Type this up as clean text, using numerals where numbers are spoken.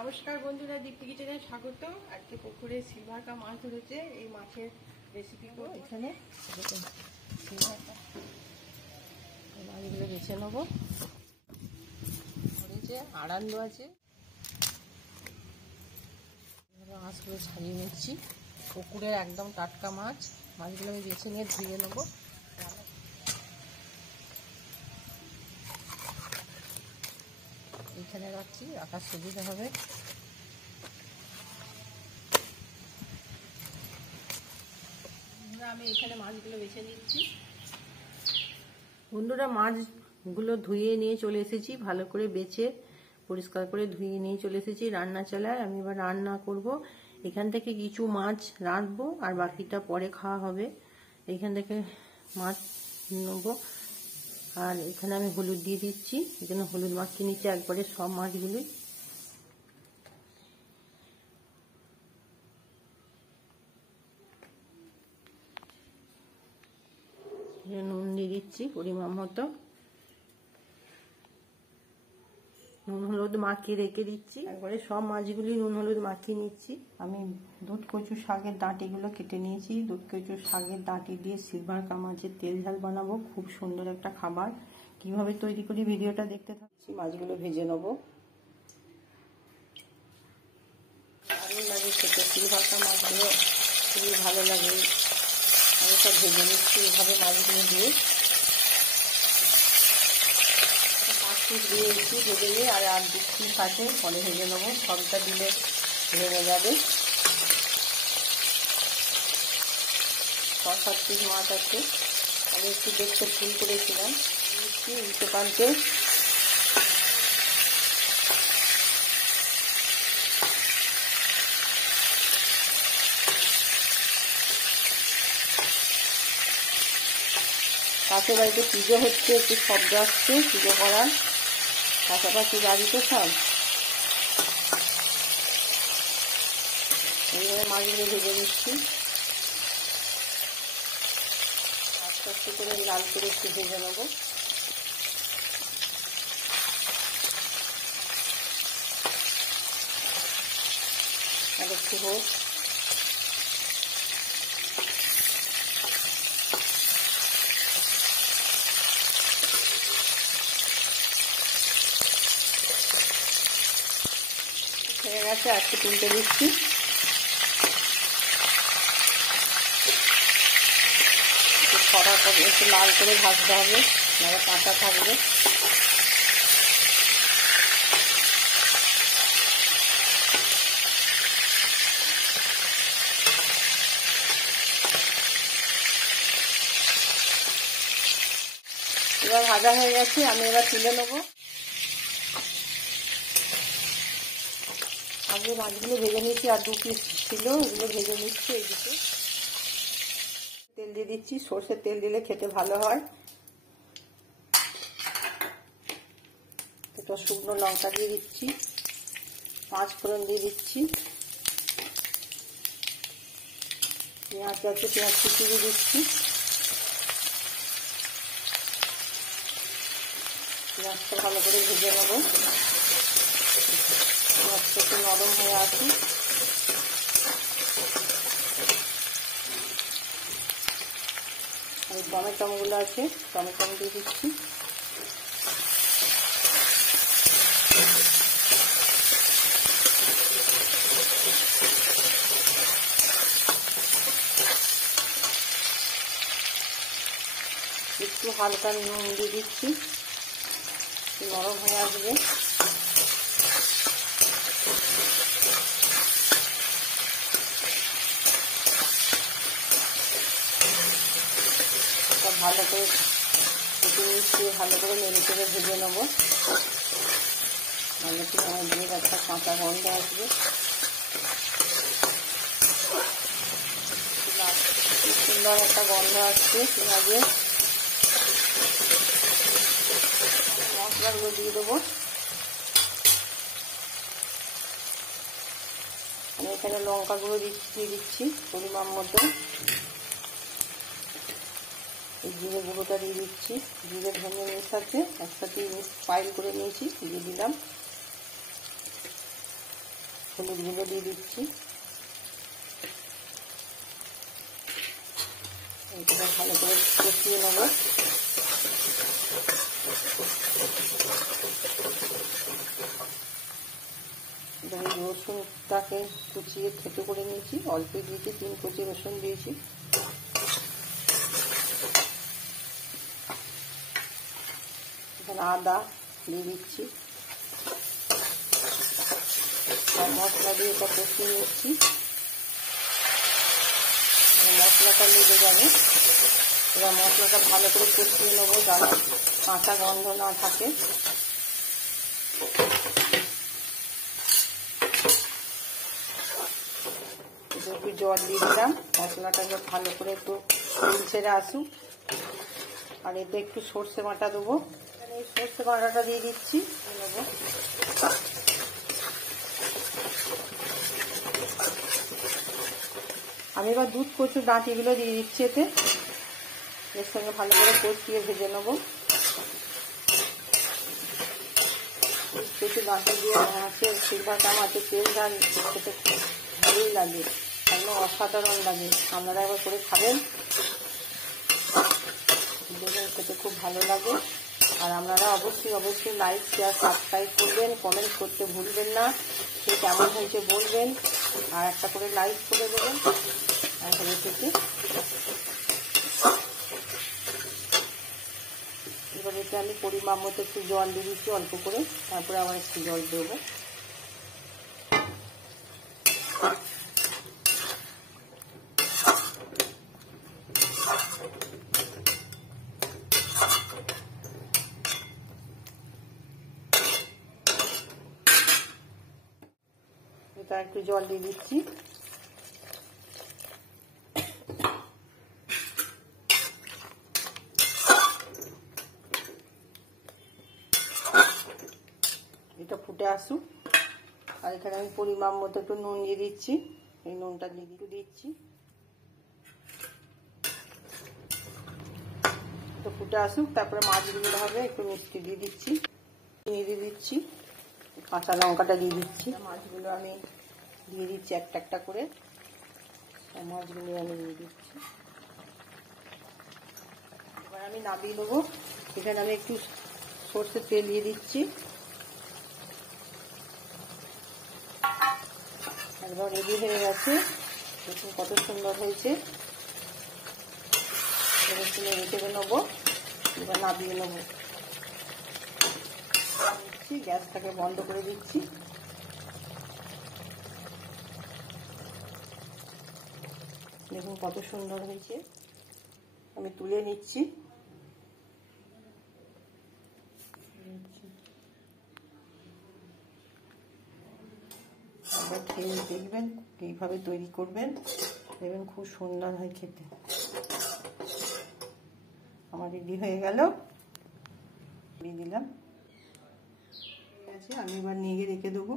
নমস্কার বন্ধুরা, দীপ্তি কিচেনে স্বাগত। আজকে পুকুরে সিলভারকা মাছ ধরেছে, এই মাছের রেসিপি করব। এখানে মাছগুলো বেছে নেবো। ধরেছে আড়ান্দ আছে, মাছগুলো ছাড়িয়ে নিচ্ছি। পুকুরের একদম টাটকা মাছ, মাছগুলো আমি বেছে নিয়ে ধুয়ে নেবো। এখানে রাখছি, রাখার সুবিধা হবে। আমি এখানে মাছগুলো বেছে নিচ্ছি। বন্ধুরা, মাছগুলো ধুয়ে নিয়ে চলে এসেছি, ভালো করে বেছে পরিষ্কার করে ধুয়ে নিয়ে চলে এসেছি রান্না চলায়। আমি এবার রান্না করব। এখান থেকে কিছু মাছ রাঁধবো আর বাকিটা পরে খাওয়া হবে। এখান থেকে মাছ নেবো আর এখানে আমি হলুদ দিয়ে দিচ্ছি। এখানে হলুদ মাখিয়ে নিচ্ছি একবারে সব মাছগুলোই। নুন দিয়ে দিচ্ছি পরিমাণ মতো। নুন হলুদ মাখিয়ে রেখে দিচ্ছি, একবারে সব মাছগুলি নুন হলুদ মাখিয়ে নিচ্ছি। আমি দুধ কচু শাকের ডাঁটিগুলো কেটে নিয়েছি। দুধ কচু শাকের ডাঁটি দিয়ে সিলভারকা মাছের তেল ঝাল বানাবো, খুব সুন্দর একটা খাবার। কিভাবে তৈরি করি ভিডিওটা দেখতে থাকছি। মাছগুলো ভেজে নেবো। ভালো লাগে খেতে, সিলভারকা মাছগুলো খুবই ভালো লাগে। আমি সব ভেজে নিচ্ছি এভাবে মাছগুলো দিয়ে। দিয়ে একটু ভেজে নিয়ে আর দু পিস আছে, পরে ভেজে নেবো। সবটা দিলে ভেঙে যাবে। 6-7 পিস মাছ আছে। আমি একটু দেখতে ভুল করেছিলাম, উল্টে পাল্টে পাশের বাড়িতে পুজো হচ্ছে, একটু শব্দ আসছে পুজো করার, পাশাপাশি বাড়িতে সব। এইভাবে মাছগুলো ভেজে নিচ্ছি, আস্তে আস্তে করে লাল করে একটু ভেজে নেবো। আর একটু হোক। হয়ে গেছে, আজকে তুলতে দিচ্ছি। একটু লাল করে ভাজতে হবে, নাহলে কাঁচা থাকবে। এবার ভাজা হয়ে গেছে, আমি এবার তুলে নেবো। আগে মাছগুলো ভেজে নিচ্ছি, আর 2 পিস ছিল, এগুলো ভেজে নিচ্ছি। এইদিকে তেল দিয়ে দিচ্ছি, সর্ষের তেল দিলে খেতে ভালো হয়। একটা শুকনো লঙ্কা দিয়ে দিচ্ছি, 5 ফোড়ন দিয়ে দিচ্ছি, পেঁয়াজ আছে, পেঁয়াজ কুচি দিয়ে দিচ্ছি। পেঁয়াজটা ভালো করে ভেজে নেবো, পেঁয়াজটা একটু নরম হয়ে আসুন। আর টমেটোগুলো আছে, টমেটো দিয়ে দিচ্ছি। একটু হালকা নুন দিয়ে দিচ্ছি, নরম হয়ে আসবে। ভালো করে মিশিয়ে ভালো করে নেড়ে চেড়ে ভেজে নেবো। ভালো করে আমার দিয়ে একটা কাঁচা গন্ধ আসবে। খুব সুন্দর একটা গন্ধ আসছে পেঁয়াজের। মশলাগুলো দিয়ে দেবো। আমি এখানে লঙ্কা গুঁড়ো দিয়ে দিচ্ছি পরিমাণ মতো। জিরে গুঁড়োটা দিয়ে দিচ্ছি, জিরে ধনে মেশাতে একসাথে পাইল করে নিয়েছি, দিয়ে দিলাম। হলুদ গুঁড়ো দিয়ে দিচ্ছি। এটা ভালো করে কষিয়ে নেব। রসুনটাকে কুচিয়ে থেতো করে নিয়েছি, অল্প দিয়েছি, 3 কুচি রসুন দিয়েছি। এখানে আদা দিয়ে দিচ্ছি, মশলা দিয়ে এটা কষিয়ে নিচ্ছি। মশলাটা লেগে যাবে, এবার মশলাটা ভালো করে কষিয়ে নেবো যাতে কাঁচা গন্ধ না থাকে। একটু জল দিয়ে দিলাম, মশলাটাকে ভালো করে একটু তেল ছেড়ে আসুক। আর এতে একটু সর্ষে বাটা দেবো, এই সর্ষে বাটাটা দিয়ে দিচ্ছি। নেবো আমি এবার দুধ কচুর ডাঁটিগুলো দিয়ে দিচ্ছি এতে, এর সঙ্গে ভালো করে কষিয়ে ভেজে নেবো। কচুর ডাঁটি দিয়ে মাছের শিলভাটা মাছের তেল ঝাল খেতে ভালোই লাগে, একদম অসাধারণ লাগে। আপনারা একবার করে খাবেন, দেখবেন খেতে খুব ভালো লাগে। আর আপনারা অবশ্যই লাইক, শেয়ার, সাবস্ক্রাইব করবেন, কমেন্ট করতে ভুলবেন না। সে কেমন হয়েছে বলবেন, আর একটা করে লাইক করে দেবেন। থেকে এবার এতে আমি পরিমাপ মতো একটু জল দিয়ে দিচ্ছি, অল্প করে, তারপরে আবার একটু জল দেবো। এটা একটু জল দিয়ে দিচ্ছি। এটা ফুটে আসুক। আর এখানে আমি পরিমাপ মতো একটু নুন দিয়ে দিচ্ছি, এই নুনটা দিয়ে দিচ্ছি। তো ফুটে আসুক, তারপরে মাছগুলো হবে, একটু মিষ্টি দিয়ে দিচ্ছি, চিনি দিয়ে দিচ্ছি, কাঁচা লঙ্কাটা দিয়ে দিচ্ছি। মাছগুলো আমি দিয়ে দিচ্ছি একটা একটা করে, মাছগুলো আমি দিয়ে দিচ্ছি। এবার আমি নামিয়ে নেবো। এখানে আমি একটু সর্ষের তেল দিয়ে দিচ্ছি, একদম রেডি হয়ে গেছে। দেখুন কত সুন্দর হয়েছে। রেখে নেবো, এবার নামিয়ে নেবো। গ্যাসটাকে বন্ধ করে দিচ্ছি। দেখুন কত সুন্দর হয়েছে, আমি তুলে নিচ্ছি। খেয়ে দেখবেন, এইভাবে তৈরি করবেন, দেখবেন খুব সুন্দর হয় খেতে। আমার রেডি হয়ে গেল, দিয়ে দিলাম। ঠিক আছে, আমি এবার নিয়ে গিয়ে রেখে দেবো।